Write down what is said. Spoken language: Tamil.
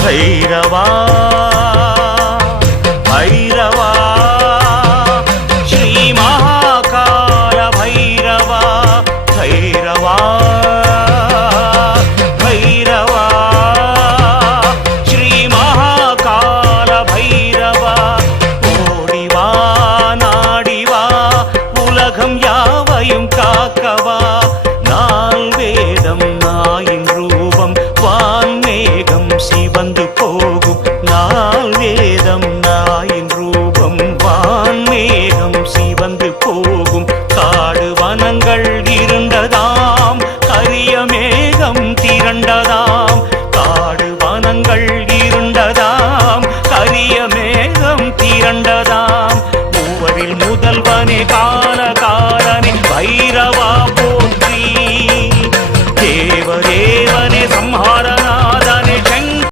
भैरवा भैरवा श्री महाकाल भैरवा भैरवा भैरवा श्री महाकाल भैरवा ओडिवा नाडिवा उलगम यावैयुम काकवा नाल वेदम नायिन रूपम वान्मेघम सिवंदु पोगुम नाल वेदम नायिन रूपम वान्मेघम सिवंदु पोगुम काडु वनंगल இருண்டதாம் கரிய மேகம் திரண்டதாம் காடு வனங்கள்